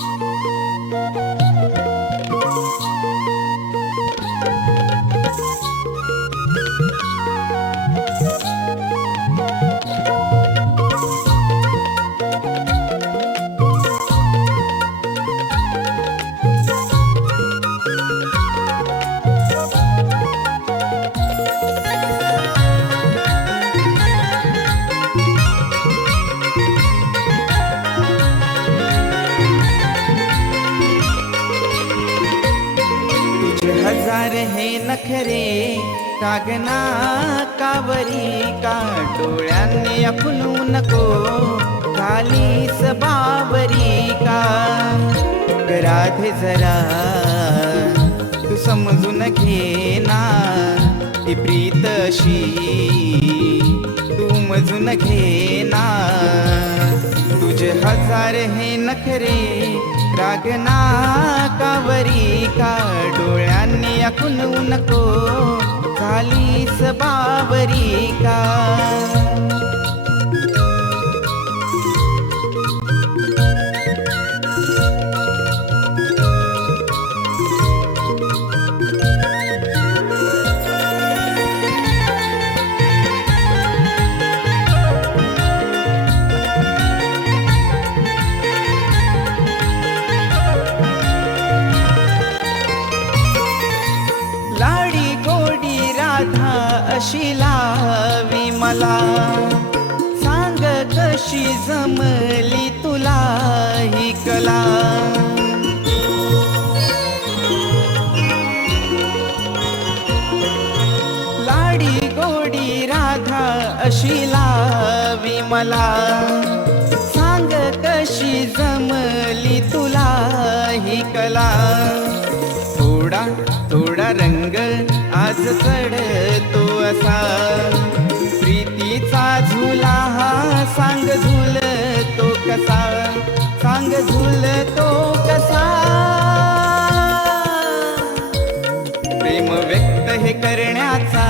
तुझे नखरे कागना कावरी का डोळ्यांनी आपणू नको खाली बाबरी का? राधे जरा तू समजून घे ना ही प्रीत अशी. तू मजून घे ना तुझे हजार हे नखरे रागना कावरी का डोळ्यांनी आखून नको खाली बावरी का? कशी लावी मला? सांग कशी जमली तुला ही कला? लाडी गोडी राधा अशी लावी मला. सांग कशी जमली तुला ही कला? थोडा थोडा रंग आज चढतो असा. प्रीतीचा झुला हा सांग झुलतो कसा. सांग झुलतो कसा. प्रेम व्यक्त हे करण्याचा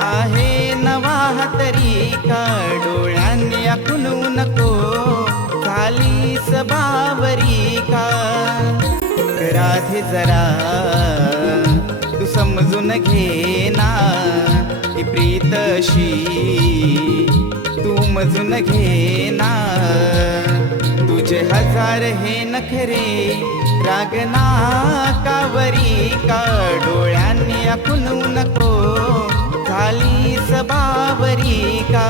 आहे नवा तरीका. डोळ्यांनी आखणू नको खाली सबावरी का राधे जरा समजून घे ना ही प्रीतशी. तू मजून घे ना तुझे हजार हे नखरे रागना कावरी का डोळ्यांनी आखून नको. झाली बावरी का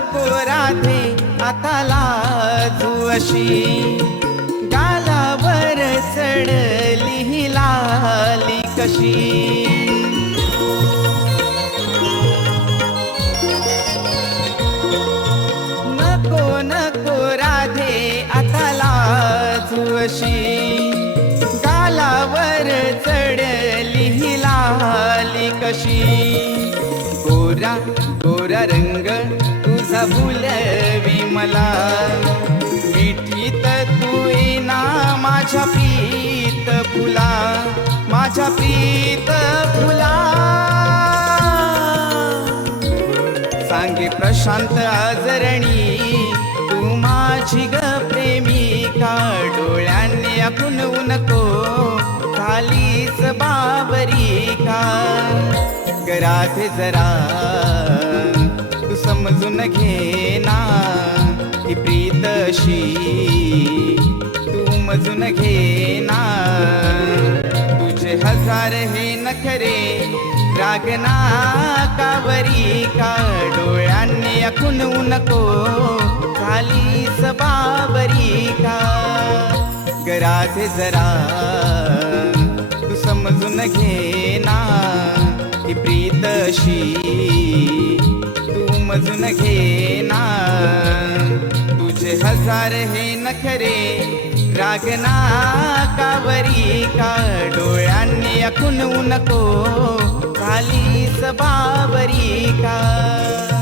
नको राधे आता लाजू अशी. गालावर सडली लाली कशी. नको नको राधे आता लाजू अशी. गालावर चढली लाली कशी. गोरा गोरा रंग तुझा भुलवी मला. मिठीत तू ना माझ्या प्रीत फुला. माझ्या प्रीत फुला. सांगे प्रशांत आजरणी तू माझी ग प्रेमिका डोळ्यांनी आपण नको खालीच बाबरी का? गराथे जरा समजून घे ना ही प्रीत अशी तू मजून घे ना तुझे हज़ार हे नखरे रागना कावरी का डोळ्यांनी आखून नको खाली बाबरी का. गराधे जरा, तू समजून घे ना ही प्रीत समजून घेना घे ना तुझे हजार हे नखरे रागना कावरी का डोळ्यांनी अकुनवू नको खाली बाबरी का?